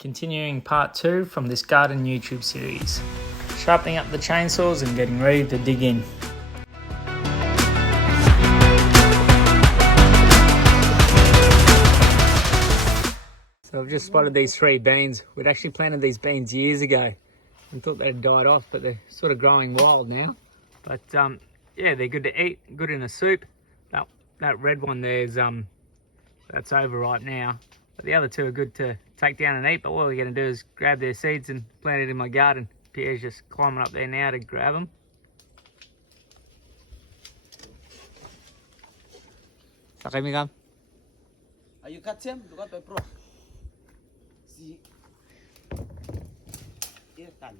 Continuing part 2 from this garden YouTube series. Sharpening up the chainsaws and getting ready to dig in. So I've just spotted these 3 beans. We'd actually planted these beans years ago and thought they'd died off, but they're sort of growing wild now. But yeah, they're good to eat, good in a soup. That red one there's that's overripe now. But the other 2 are good to take down and eat, but all we're going to do is grab their seeds and plant it in my garden. Pierre's just climbing up there now to grab them. Sakay mi kam? Ayo kat sem, lukat by pro. Si. Ikan.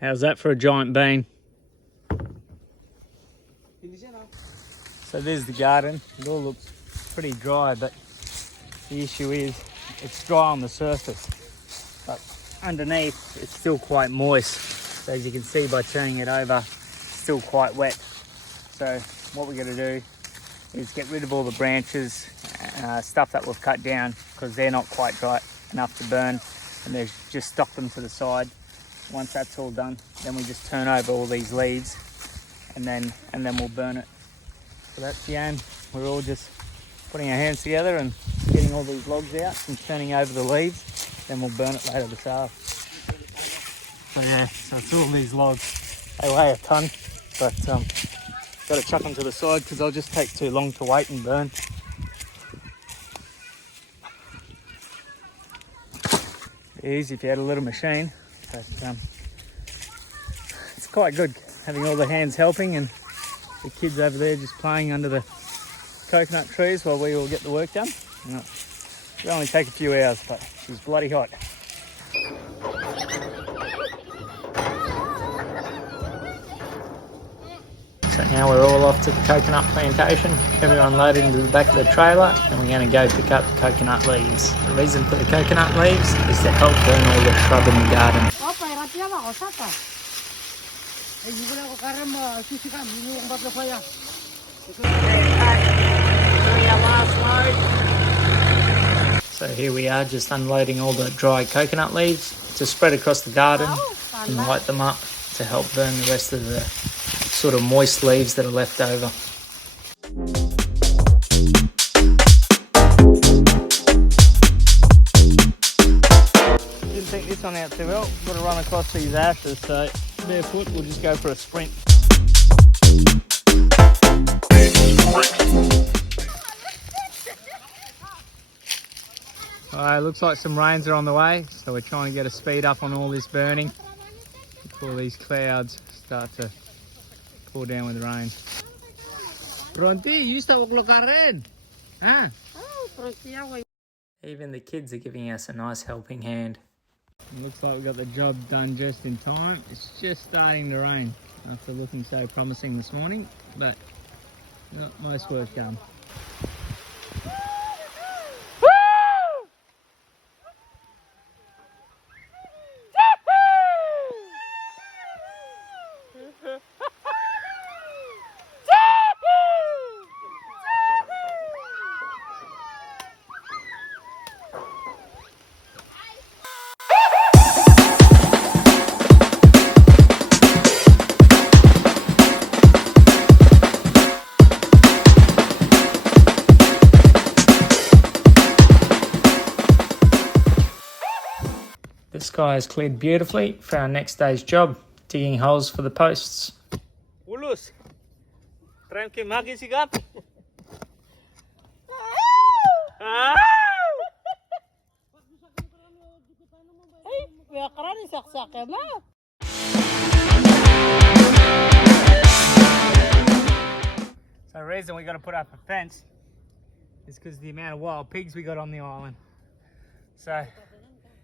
How's that for a giant bean? So there's the garden. It all looks pretty dry, but the issue is it's dry on the surface, but underneath it's still quite moist. So as you can see by turning it over, it's still quite wet. So what we're going to do is get rid of all the branches, stuff that we've cut down, because they're not quite dry enough to burn, and then just stock them to the side. Once that's all done, then we just turn over all these leaves, and then we'll burn it. So that's the aim. We're all just putting our hands together and getting all these logs out and turning over the leaves. Then we'll burn it later this half. So yeah, so it's all these logs. They weigh a ton, but got to chuck them to the side because they'll just take too long to wait and burn. Easy if you had a little machine, but it's quite good having all the hands helping and the kids over there just playing under the coconut trees while we all get the work done. It'll only take a few hours, but she's bloody hot. So now we're all off to the coconut plantation. Everyone loaded into the back of the trailer and we're going to go pick up coconut leaves. The reason for the coconut leaves is to help burn all the shrub in the garden. So here we are, just unloading all the dry coconut leaves to spread across the garden and light them up to help burn the rest of the sort of moist leaves that are left over. Didn't think this one out too well. Got to run across these ashes, so barefoot we'll just go for a sprint. Alright, looks like some rains are on the way, so we're trying to get a speed up on all this burning before these clouds start to pour down with rain. Pronti, you start looking, huh? Even the kids are giving us a nice helping hand. It looks like we got the job done just in time. It's just starting to rain after looking so promising this morning, but not most work done. The sky is cleared beautifully for our next day's job, digging holes for the posts. Ulus, tranquil magi sigat. So the reason we got to put up a fence is because of the amount of wild pigs we got on the island. So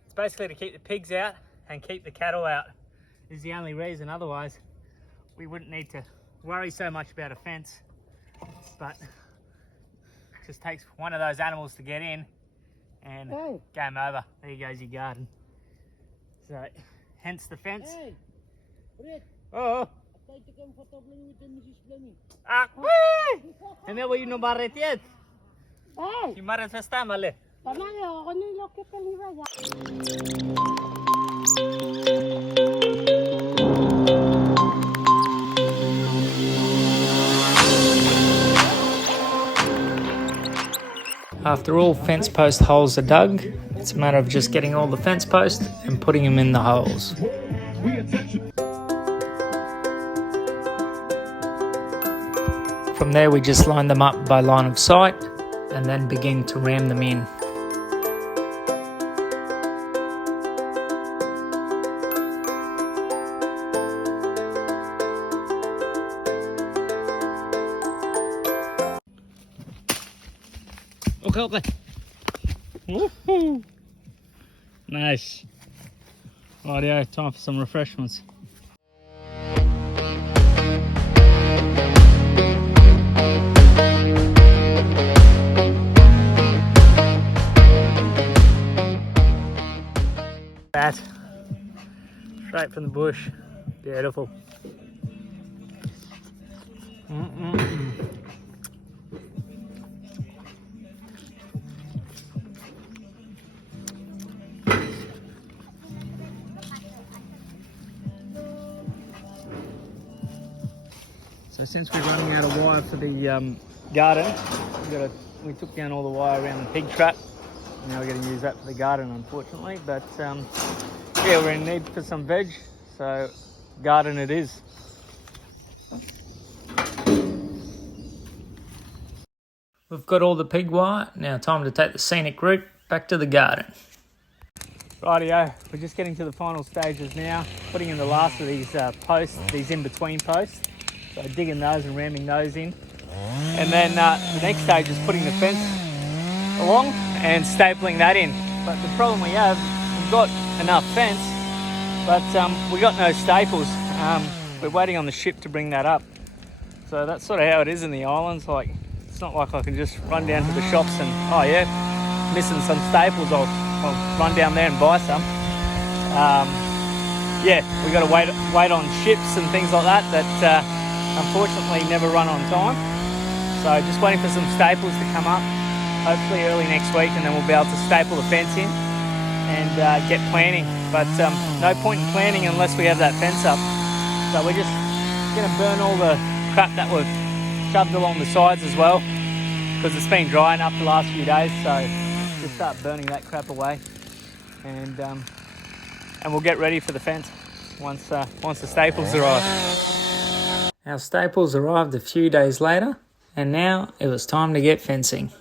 it's basically to keep the pigs out and keep the cattle out is the only reason. Otherwise we wouldn't need to worry so much about a fence, but it just takes one of those animals to get in and game over. There goes your garden. So hence the fence. Oh, Akwe! Hindi mo yun nabaret yet. Hey, Gimana festa male? tamang ako nilo kita liwa ya. After all fence post holes are dug, it's a matter of just getting all the fence posts and putting them in the holes. From there we just line them up by line of sight and then begin to ram them in. Okay. Woohoo! Nice. Rightio, time for some refreshments. That straight from the bush, beautiful. So since we're running out of wire for the garden, we took down all the wire around the pig trap. Now we're going to use that for the garden, unfortunately. But yeah, we're in need for some veg, so garden it is. We've got all the pig wire. Now time to take the scenic route back to the garden. Rightio, we're just getting to the final stages now, putting in the last of these posts, these in-between posts. So digging those and ramming those in. And then the next stage is putting the fence along and stapling that in. But the problem we have, we've got enough fence, but we got no staples. We're waiting on the ship to bring that up. So that's sort of how it is in the islands. Like, it's not like I can just run down to the shops and, oh yeah, missing some staples, I'll run down there and buy some. Yeah, we got to wait on ships and things like that unfortunately never run on time. So just waiting for some staples to come up, hopefully early next week, and then we'll be able to staple the fence in and get planting. But no point in planting unless we have that fence up. So we're just going to burn all the crap that we've shoved along the sides as well, because it's been dry enough the last few days. So just start burning that crap away, and we'll get ready for the fence once the staples arrive. Our staples arrived a few days later, and now it was time to get fencing.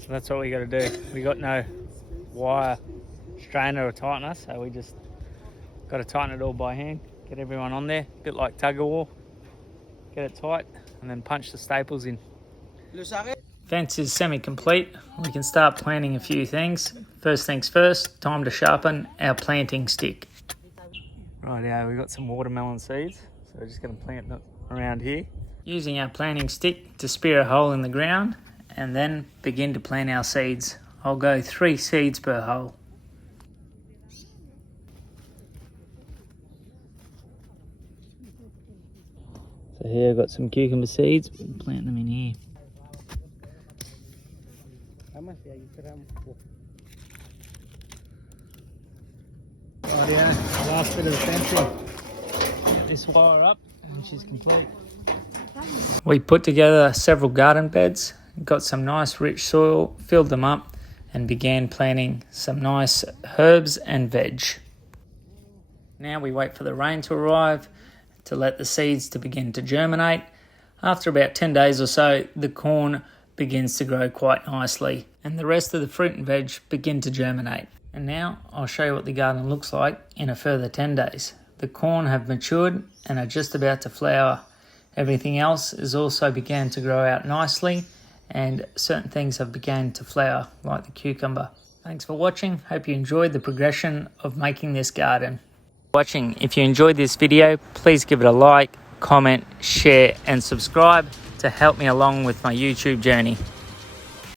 So that's what we got to do. We got no wire strainer or tightener, so we just got to tighten it all by hand, get everyone on there, a bit like tug of war, get it tight, and then punch the staples in. Fence is semi-complete. We can start planting a few things. First things first, time to sharpen our planting stick. Right, yeah, we've got some watermelon seeds, so we're just going to plant them around here. Using our planting stick to spear a hole in the ground and then begin to plant our seeds. I'll go 3 seeds per hole. So here I've got some cucumber seeds, we'll plant them in here. Right, yeah, last bit of the fencing. Get this wire up and she's complete. We put together several garden beds, got some nice rich soil, filled them up and began planting some nice herbs and veg. Now we wait for the rain to arrive to let the seeds to begin to germinate. After about 10 days or so, the corn begins to grow quite nicely and the rest of the fruit and veg begin to germinate. And now I'll show you what the garden looks like in a further 10 days. The corn have matured and are just about to flower. Everything else has also began to grow out nicely and certain things have begun to flower like the cucumber. Thanks for watching. Hope you enjoyed the progression of making this garden. If you enjoyed this video, please give it a like, comment, share and subscribe to help me along with my YouTube journey.